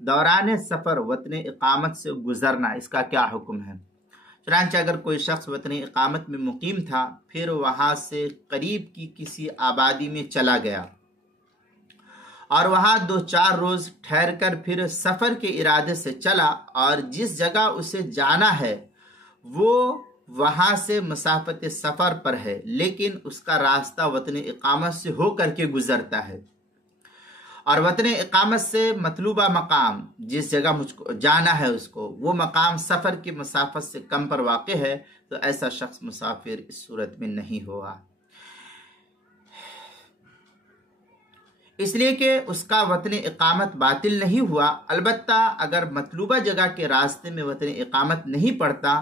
दौरान सफ़र वतन इकामत से गुजरना, इसका क्या हुक्म है। चुनांचे अगर कोई शख्स वतन इकामत में मुकीम था, फिर वहाँ से करीब की किसी आबादी में चला गया और वहाँ 2-4 रोज ठहर कर फिर सफ़र के इरादे से चला, और जिस जगह उसे जाना है वो वहाँ से मसाफत सफ़र पर है, लेकिन उसका रास्ता वतन इकामत से होकर के गुजरता है, और वतन इकामत से मतलूबा मकाम, जिस जगह मुझको जाना है उसको, वो मकाम सफ़र की मसाफत से कम पर वाक़ है, तो ऐसा शख्स मुसाफिर इस सूरत में नहीं होगा, इसलिए कि उसका वतन इकामत बातिल नहीं हुआ। अलबत्ता अगर मतलूबा जगह के रास्ते में वतन इकामत नहीं पड़ता,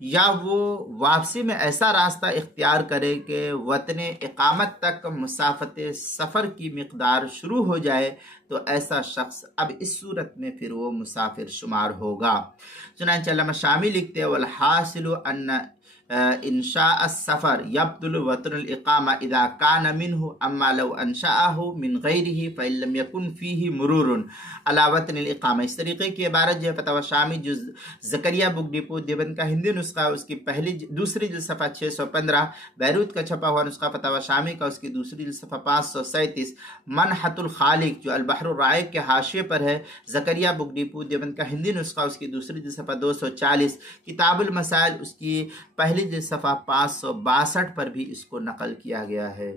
या वो वापसी में ऐसा रास्ता इख्तियार करे कि वतन इकामत तक मुसाफत सफ़र की मिक़दार शुरू हो जाए, तो ऐसा शख्स अब इस सूरत में फिर वो मुसाफिर शुमार होगा। चुनांचे अल्लामा शामी लिखते हैं, वल हासिलु अन्न इंशा सफ़र यब्तुल वतनुल इकामा इदा कान मिन्हु अम्मा लव अंशाअहु मिन गैरिही फइल्लम यकुन फीही मुरूरुन अला वतनिल इकामा। इस तरीके की इबारत जो है फतवा शामी जो ज़करिया बुक डिपो देवबंद का हिंदी नुस्खा, उसकी दूसरी जिल्द सफ़ा 615, बैरूत का छपा हुआ नुस्खा फतवा शामी का उसकी दूसरी जिल्द सफ़ा 537, मनहतुल खालिक जो अल बहरुर राइक के हाशिए पर है, ज़करिया बुक डिपो देवबंद का हिंदी नुस्खा उसकी दूसरी जिल्द सफ़ा 240, किताबुल मसाइल उसकी पहली जिल्द सफ़ा 562 पर भी इसको नकल किया गया है।